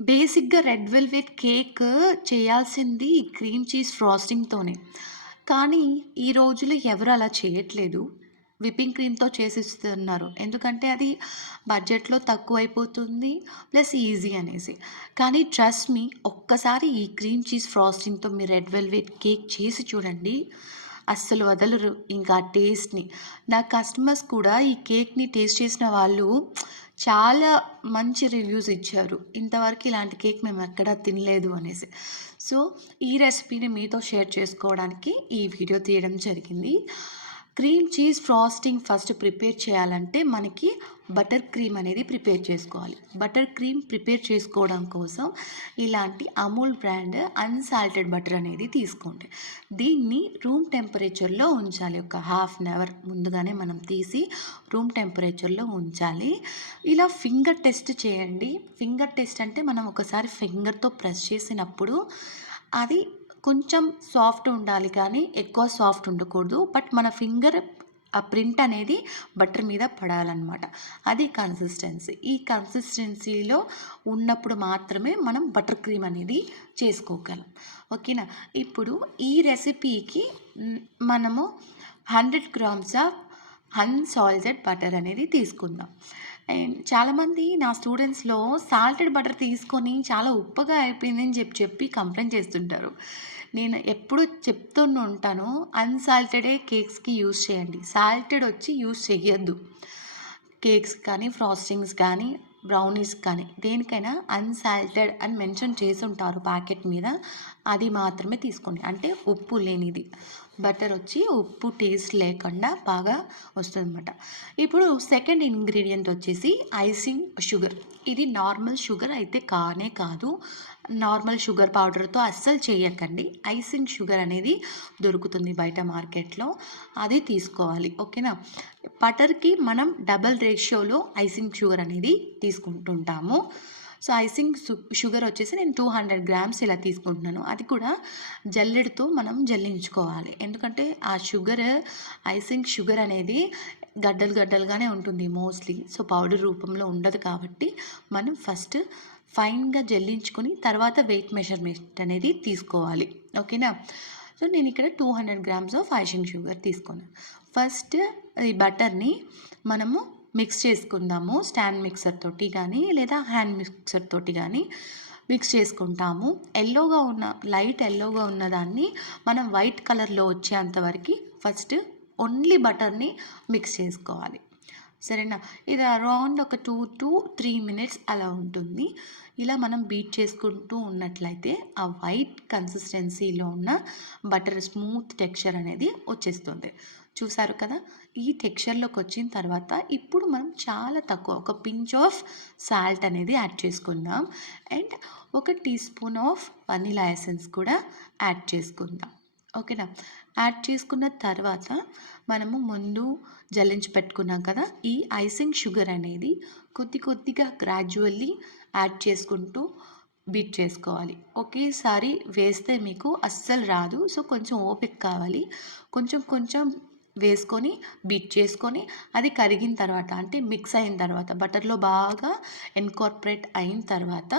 బేసిక్‌గా red velvet cake చేయాల్సింది cream cheese ఫ్రాస్టింగ్‌తోనే. కానీ ఈ రోజుల్లో ఎవరు అలా చేయట్లేదు. విప్పింగ్ క్రీమ్‌తో చేసిస్తున్నారు. ఎందుకంటే అది బడ్జెట్‌లో తక్కువైపోతుంది. ప్లస్ ఈజీ అనేసి. కానీ ట్రస్ట్ మీ ఒక్కసారి ఈ క్రీమ్ చీజ్ ఫ్రాస్టింగ్‌తో మీరు రెడ్ వెల్వెట్ కేక్ చేసి చూడండి. అస్సలు వదలరు ఇంకా ఆ టేస్ట్‌ని. నా కస్టమర్స్ కూడా ఈ కేక్‌ని టేస్ట్ చేసిన వాళ్ళు చాలా మంచి రివ్యూస్ ఇచ్చారు. ఇంతవరకు ఇలాంటి కేక్ మేమెక్కడా తినలేదు అనేసి. సో, ఈ రెసిపీని మీతో షేర్ చేసుకోవడానికి ఈ వీడియో తీయడం జరిగింది. Cream cheese frosting first prepare చేయాలంటే మనకి బటర్ క్రీమ్ అనేది ప్రిపేర్ చేసుకోవాలి. బటర్ క్రీమ్ ప్రిపేర్ చేసుకోవడం కోసం ఇలాంటి అమూల్ బ్రాండ్ అన్సాల్టెడ్ బటర్ అనేది తీసుకోండి. దీన్ని రూమ్ టెంపరేచర్‌లో ఉంచాలి. ఒక హాఫ్ అన్ అవర్ ముందుగానే మనం తీసి రూమ్ టెంపరేచర్‌లో ఉంచాలి. ఇలా ఫింగర్ టెస్ట్ చేయండి. ఫింగర్ టెస్ట్ అంటే మనం ఒకసారి ఫింగర్‌తో ప్రెస్ చేసినప్పుడు అది కొంచెం సాఫ్ట్ ఉండాలి కానీ ఎక్కువ సాఫ్ట్ ఉండకూడదు. బట్ మన ఫింగర్ ఆ ప్రింట్ అనేది బటర్ మీద పడాలన్నమాట. అది కన్సిస్టెన్సీ. ఈ కన్సిస్టెన్సీలో ఉన్నప్పుడు మాత్రమే మనం బటర్ క్రీమ్ అనేది చేసుకోగలం. ఓకేనా? ఇప్పుడు ఈ రెసిపీకి మనము 100 గ్రామ్స్ ఆఫ్ అన్సాల్టెడ్ బటర్ అనేది తీసుకుందాం. అండ్ చాలామంది నా స్టూడెంట్స్‌లో సాల్టెడ్ బటర్ తీసుకొని చాలా ఉప్పగా అయిపోయిందని చెప్పి కంప్లెయింట్ చేస్తుంటారు. నేను ఎప్పుడూ చెప్తూనే ఉంటాను. అన్సాల్టెడే కేక్స్‌కి యూజ్ చేయండి. సాల్టెడ్ వచ్చి యూజ్ చెయ్యొద్దు. కేక్స్ కానీ, ఫ్రాస్టింగ్స్ కానీ, బ్రౌనీస్ కానీ దేనికైనా అన్సాల్టెడ్ అని మెన్షన్ చేసుంటారు ప్యాకెట్ మీద. అది మాత్రమే తీసుకోండి. అంటే ఉప్పు లేనిది. బటర్ వచ్చి ఉప్పు టేస్ట్ లేకుండా బాగా వస్తుందన్నమాట. ఇప్పుడు సెకండ్ ఇంగ్రీడియంట్ వచ్చేసి ఐసింగ్ షుగర్. ఇది నార్మల్ షుగర్ అయితే కానే కాదు. నార్మల్ షుగర్ పౌడర్‌తో అస్సలు చేయకండి. ఐసింగ్ షుగర్ అనేది దొరుకుతుంది బయట మార్కెట్‌లో. అది తీసుకోవాలి. ఓకేనా? బటర్‌కి మనం డబుల్ రేషియోలో ఐసింగ్ షుగర్ అనేది తీసుకుంటుంటాము. సో, ఐసింగ్ షుగర్ వచ్చేసి నేను 200 గ్రామ్స్ ఇలా తీసుకుంటున్నాను. అది కూడా జల్లెడతో మనం జల్లించుకోవాలి. ఎందుకంటే ఆ షుగర్ ఐసింగ్ షుగర్ అనేది గడ్డలు గడ్డలుగానే ఉంటుంది మోస్ట్‌లీ. సో, పౌడర్ రూపంలో ఉండదు కాబట్టి మనం ఫస్ట్ ఫైన్‌గా జల్లించుకొని తర్వాత వెయిట్ మెజర్‌మెంట్ అనేది తీసుకోవాలి. ఓకేనా? సో, నేను ఇక్కడ 200 గ్రామ్స్ ఆఫ్ ఐసింగ్ షుగర్ తీసుకున్నాను. ఫస్ట్ ఈ బటర్‌ని మనము మిక్స్ చేసుకుందాము. స్టాండ్ మిక్సర్ తోటి కానీ లేదా హ్యాండ్ మిక్సర్ తోటి కానీ మిక్స్ చేసుకుంటాము. లైట్ యెల్లోగా ఉన్నదాన్ని మనం వైట్ కలర్‌లో వచ్చేంత వరకు ఫస్ట్ ఓన్లీ బటర్‌ని మిక్స్ చేసుకోవాలి. సరేనా? ఇది అరౌండ్ ఒక 2-3 మినిట్స్ అలా ఉంటుంది. ఇలా మనం బీట్ చేసుకుంటూ ఉన్నట్లయితే ఆ వైట్ కన్సిస్టెన్సీలో ఉన్న బటర్ స్మూత్ టెక్స్చర్ అనేది వచ్చేస్తుంది. చూసారు కదా? ఈ టెక్స్చర్‌లోకి వచ్చిన తర్వాత ఇప్పుడు మనం చాలా తక్కువ ఒక పించ్ ఆఫ్ సాల్ట్ అనేది యాడ్ చేసుకుందాం. అండ్ ఒక teaspoon of vanilla essence కూడా యాడ్ చేసుకుందాం. ఓకేనా? యాడ్ చేసుకున్న తర్వాత మనము ముందు జల్లించి పెట్టుకున్నాం కదా! ఈ ఐసింగ్ షుగర్ అనేది కొద్దిగా గ్రాడ్యువల్లీ యాడ్ చేసుకుంటూ బీట్ చేసుకోవాలి. ఒకేసారి వేస్తే మీకు అస్సలు రాదు. సో, కొంచెం ఓపిక కావాలి. కొంచెం వేసుకొని బీట్ చేసుకొని అది కరిగిన తర్వాత అంటే మిక్స్ అయిన తర్వాత బటర్‌లో బాగా ఇన్కార్పొరేట్ అయిన తర్వాత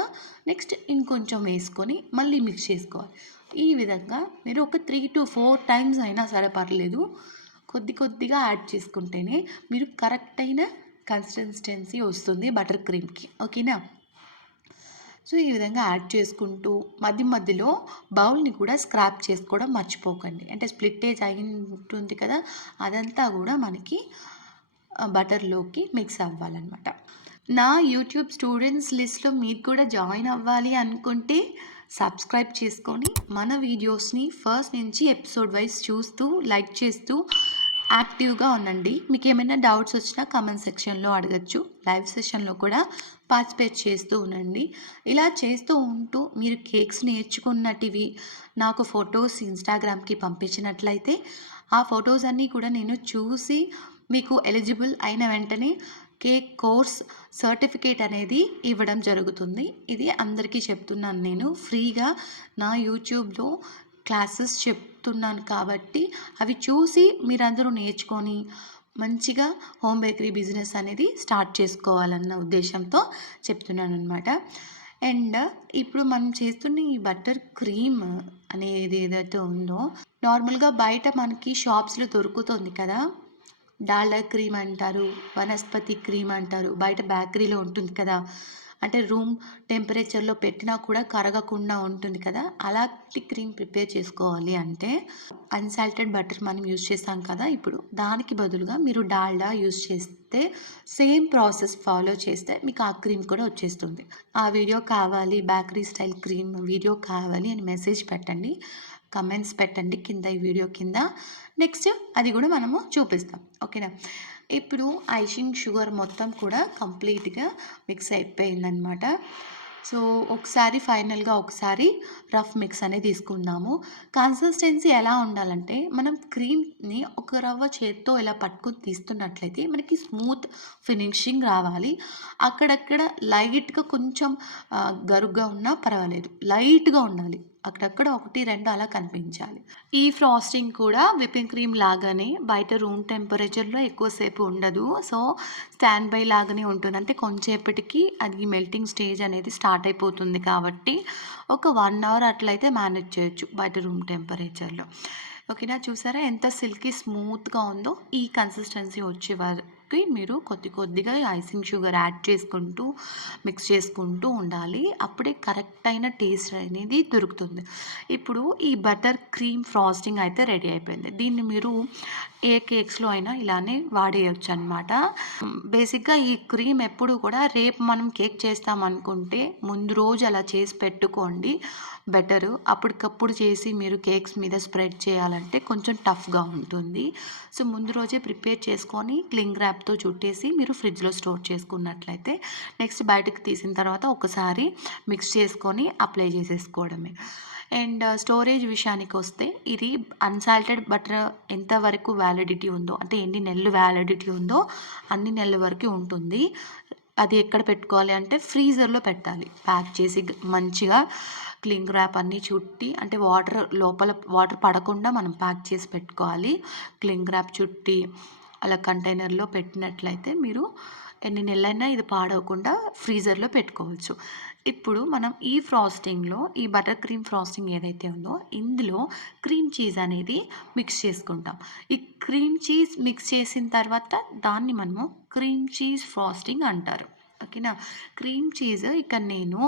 నెక్స్ట్ ఇంకొంచెం వేసుకొని మళ్ళీ మిక్స్ చేసుకోవాలి. ఈ విధంగా మీరు ఒక 3-4 టైమ్స్ అయినా సరే పర్లేదు. కొద్దిగా యాడ్ చేసుకుంటేనే మీరు కరెక్ట్ అయిన కన్సిస్టెన్సీ వస్తుంది బటర్ క్రీమ్‌కి. ఓకేనా? సో, ఈ విధంగా యాడ్ చేసుకుంటూ మధ్యలో బౌల్‌ని కూడా స్క్రాప్ చేసుకోవడం మర్చిపోకండి. అంటే స్ప్లిట్టేజ్ అయి ఉంటుంది కదా! అదంతా కూడా మనకి బటర్‌లోకి మిక్స్ అవ్వాలనమాట. నా యూట్యూబ్ స్టూడెంట్స్ లిస్ట్‌లో మీరు కూడా జాయిన్ అవ్వాలి అనుకుంటే సబ్స్క్రైబ్ చేసుకొని మన వీడియోస్‌ని ఫస్ట్ నుంచి ఎపిసోడ్ వైస్ చూస్తూ, లైక్ చేస్తూ యాక్టివ్‌గా ఉండండి. మీకేమైనా డౌట్స్ వచ్చినా కామెంట్ సెక్షన్‌లో అడగొచ్చు. లైవ్ సెషన్‌లో కూడా పార్టిసిపేట్ చేస్తూ ఉండండి. ఇలా చేస్తూ ఉంటూ మీరు కేక్స్ నేర్చుకున్నటివి నాకు ఫొటోస్ ఇన్‌స్టాగ్రామ్‌కి పంపించినట్లయితే ఆ ఫొటోస్ అన్నీ కూడా నేను చూసి మీకు ఎలిజిబుల్ అయిన వెంటనే కేక్ కోర్స్ సర్టిఫికేట్ అనేది ఇవ్వడం జరుగుతుంది. ఇది అందరికీ చెప్తున్నాను నేను. ఫ్రీగా నా యూట్యూబ్‌లో క్లాసెస్ చెప్తున్నాను కాబట్టి అవి చూసి మీరందరూ నేర్చుకొని మంచిగా హోమ్ బేకరీ బిజినెస్ అనేది స్టార్ట్ చేసుకోవాలన్న ఉద్దేశంతో చెప్తున్నాననమాట. అండ్ ఇప్పుడు మనం చేస్తున్న ఈ బటర్ క్రీమ్ అనేది ఏదైతే ఉందో, నార్మల్‌గా బయట మనకి షాప్స్‌లో దొరుకుతుంది కదా! డాల్డా క్రీమ్ అంటారు, వనస్పతి క్రీమ్ అంటారు. బయట బేకరీలో ఉంటుంది కదా! అంటే రూమ్ టెంపరేచర్‌లో పెట్టినా కూడా కరగకుండా ఉంటుంది కదా! అలాంటి క్రీమ్ ప్రిపేర్ చేసుకోవాలి అంటే, అన్సాల్టెడ్ బటర్ మనం యూజ్ చేస్తాం కదా! ఇప్పుడు దానికి బదులుగా మీరు డాల్డా యూజ్ చేస్తే సేమ్ ప్రాసెస్ ఫాలో చేస్తే మీకు ఆ క్రీమ్ కూడా వచ్చేస్తుంది. ఆ వీడియో కావాలి, బేకరీ స్టైల్ క్రీమ్ వీడియో కావాలి అని మెసేజ్ పెట్టండి. కమెంట్స్ పెట్టండి కింద ఈ వీడియో కింద. నెక్స్ట్ అది కూడా మనము చూపిస్తాం. ఓకేనా? ఇప్పుడు ఐషింగ్ షుగర్ మొత్తం కూడా కంప్లీట్‌గా మిక్స్ అయిపోయిందనమాట. సో, ఒకసారి ఫైనల్‌గా ఒకసారి రఫ్ మిక్స్ అనేది తీసుకుందాము. కన్సిస్టెన్సీ ఎలా ఉండాలంటే, మనం క్రీమ్‌ని ఒక రవ్వ చేత్తో ఇలా పట్టుకొని తీస్తున్నట్లయితే మనకి స్మూత్ ఫినిషింగ్ రావాలి. అక్కడక్కడ లైట్‌గా కొంచెం గరుగ్గా ఉన్నా పర్వాలేదు. లైట్‌గా ఉండాలి. అక్కడక్కడ 1, 2 అలా కనిపించాలి. ఈ ఫ్రాస్టింగ్ కూడా విప్పింగ్ క్రీమ్ లాగానే బయట రూమ్ టెంపరేచర్‌లో ఎక్కువ సేపు ఉండదు. సో, స్టాండ్ బై లాగానే ఉంటుంది. అంటే కొంచేపటికి అది మెల్టింగ్ స్టేజ్ అనేది స్టార్ట్ అయిపోతుంది కాబట్టి, ఒక 1 అవర్ అట్లయితే మేనేజ్ చేయొచ్చు బయట రూమ్ టెంపరేచర్‌లో. ఓకేనా? చూసారా ఎంత సిల్కీ స్మూత్‌గా ఉందో? ఈ కన్సిస్టెన్సీ వచ్చే వరకి మీరు కొద్దిగా ఐసింగ్ షుగర్ యాడ్ చేసుకుంటూ, మిక్స్ చేసుకుంటూ ఉండాలి. అప్పుడే కరెక్ట్ అయిన టేస్ట్ అనేది దొరుకుతుంది. ఇప్పుడు ఈ బటర్ క్రీమ్ ఫ్రాస్టింగ్ అయితే రెడీ అయిపోయింది. దీన్ని మీరు ఏ కేక్స్‌లో అయినా ఇలానే వాడేయొచ్చనమాట. బేసిక్‌గా ఈ క్రీమ్ ఎప్పుడు కూడా రేపు మనం కేక్ చేస్తామనుకుంటే ముందు రోజు అలా చేసి పెట్టుకోండి బెటరు. అప్పటికప్పుడు చేసి మీరు కేక్స్ మీద స్ప్రెడ్ చేయాలంటే కొంచెం టఫ్‌గా ఉంటుంది. సో, ముందు రోజే ప్రిపేర్ చేసుకొని క్లింగ్ ర్యాప్‌తో చుట్టేసి మీరు ఫ్రిడ్జ్‌లో స్టోర్ చేసుకున్నట్లయితే నెక్స్ట్ బయటకి తీసిన తర్వాత ఒకసారి మిక్స్ చేసుకొని అప్లై చేసేసుకోవడమే. అండ్ స్టోరేజ్ విషయానికొస్తే ఇది అన్సాల్టెడ్ బటర్ ఎంతవరకు వ్యాలిడిటీ ఉందో, అంటే ఎన్ని నెలలు వ్యాలిడిటీ ఉందో అన్ని నెలల వరకు ఉంటుంది. అది ఎక్కడ పెట్టుకోవాలి అంటే ఫ్రీజర్‌లో పెట్టాలి. ప్యాక్ చేసి మంచిగా క్లింగ్ ర్యాప్ అన్నీ చుట్టి, అంటే లోపల వాటర్ పడకుండా మనం ప్యాక్ చేసి పెట్టుకోవాలి. క్లింగ్ ర్యాప్ చుట్టి అలా కంటైనర్‌లో పెట్టినట్లయితే మీరు ఎన్ని నెలలైనా ఇది పాడవకుండా ఫ్రీజర్‌లో పెట్టుకోవచ్చు. ఇప్పుడు మనం ఈ ఫ్రాస్టింగ్‌లో ఈ బటర్ క్రీమ్ ఫ్రాస్టింగ్ ఏదైతే ఉందో ఇందులో క్రీమ్ చీజ్ అనేది మిక్స్ చేసుకుంటాం. ఈ క్రీమ్ చీజ్ మిక్స్ చేసిన తర్వాత దాన్ని మనము క్రీమ్ చీజ్ ఫ్రాస్టింగ్ అంటారు. ఓకేనా? క్రీమ్ చీజ్ ఇక్కడ నేను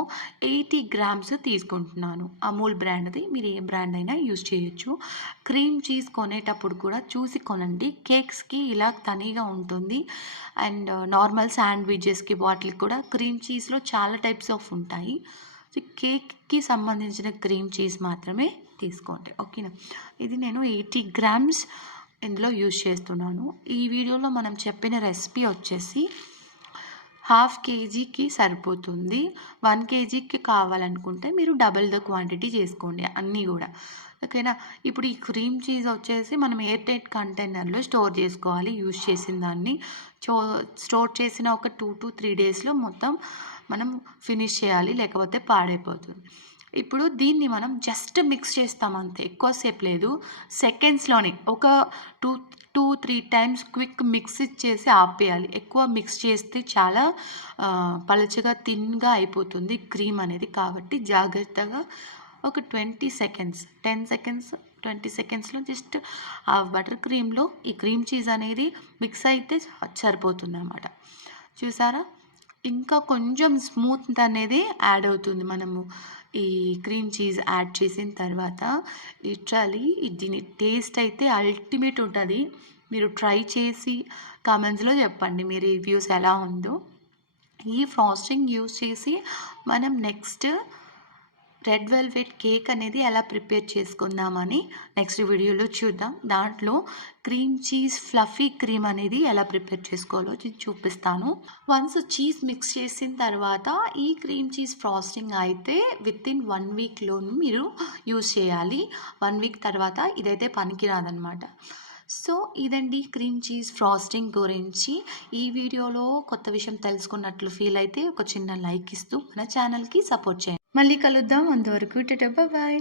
80 గ్రామ్స్ తీసుకుంటున్నాను. అమూల్ బ్రాండ్‌ది. మీరు ఏ బ్రాండ్ అయినా యూజ్ చేయొచ్చు. క్రీమ్ చీజ్ కొనేటప్పుడు కూడా చూసి కొనండి. కేక్స్‌కి ఇలా తనీగా ఉంటుంది. అండ్ నార్మల్ శాండ్‌విచెస్‌కి వాటిలికి కూడా క్రీమ్ చీజ్‌లో చాలా టైప్స్ ఆఫ్ ఉంటాయి. సో, కేక్‌కి సంబంధించిన క్రీమ్ చీజ్ మాత్రమే తీసుకోండి. ఓకేనా? ఇది నేను 80 గ్రామ్స్ ఇందులో యూజ్ చేస్తున్నాను. ఈ వీడియోలో మనం చెప్పిన రెసిపీ వచ్చేసి హాఫ్ కేజీకి సరిపోతుంది. 1 కేజీకి కావాలనుకుంటే మీరు డబుల్ ద క్వాంటిటీ చేసుకోండి అన్నీ గూడా. ఓకేనా? ఇప్పుడు ఈ క్రీమ్ చీజ్ వచ్చేసి మనం ఎయిర్ టైట్ కంటైనర్‌లో స్టోర్ చేసుకోవాలి యూజ్ చేసిన దాన్ని. చో స్టోర్ చేసిన ఒక 2-3 డేస్‌లో మొత్తం మనం ఫినిష్ చేయాలి. లేకపోతే పాడైపోతుంది. ఇప్పుడు దీన్ని మనం జస్ట్ మిక్స్ చేస్తాం అంతే. ఎక్కువ సేపు లేదు. సెకండ్స్‌లోనే ఒక 2-3 టైమ్స్ క్విక్ మిక్స్ ఇచ్చేసి ఆపేయాలి. ఎక్కువ మిక్స్ చేస్తే చాలా పలచగా థిన్‌గా అయిపోతుంది క్రీమ్ అనేది. కాబట్టి జాగ్రత్తగా ఒక 20 సెకండ్స్, 10 సెకండ్స్, 20 సెకండ్స్‌లో జస్ట్ ఆ బటర్ క్రీమ్‌లో ఈ క్రీమ్ చీజ్ అనేది మిక్స్ అయితే సరిపోతుందనమాట. చూసారా? ఇంకా కొంచెం స్మూత్ అనేది యాడ్ అవుతుంది. మనము ఈ క్రీమ్ చీజ్ యాడ్ చేసిన తర్వాత లిటరల్లీ దీని టేస్ట్ అయితే అల్టిమేట్ ఉంటది. మీరు ట్రై చేసి కామెంట్స్‌లో చెప్పండి మీ రివ్యూస్ ఎలా ఉందో. ఈ ఫ్రాస్టింగ్ యూజ్ చేసి మనం నెక్స్ట్ రెడ్ వెల్వెట్ కేక్ అనేది ఎలా ప్రిపేర్ చేసుకుందామని నెక్స్ట్ వీడియోలో చూద్దాం. దాంట్లో క్రీమ్ చీజ్ ఫ్లఫీ క్రీమ్ అనేది ఎలా ప్రిపేర్ చేసుకోవాలో చూపిస్తాను. వన్స్ చీజ్ మిక్స్ చేసిన తర్వాత ఈ క్రీమ్ చీజ్ ఫ్రాస్టింగ్ అయితే వితిన్ 1 వీక్‌లోను మీరు యూజ్ చేయాలి. 1 వీక్ తర్వాత ఇదైతే పనికిరాదనమాట. సో, ఇదండి క్రీమ్ చీజ్ ఫ్రాస్టింగ్ గురించి. ఈ వీడియోలో కొత్త విషయం తెలుసుకున్నట్లు ఫీల్ అయితే ఒక చిన్న లైక్ ఇస్తూ మన ఛానల్‌కి సపోర్ట్ చేయండి. మళ్ళీ కలుద్దాం. అంతవరకు టాటా బాయ్.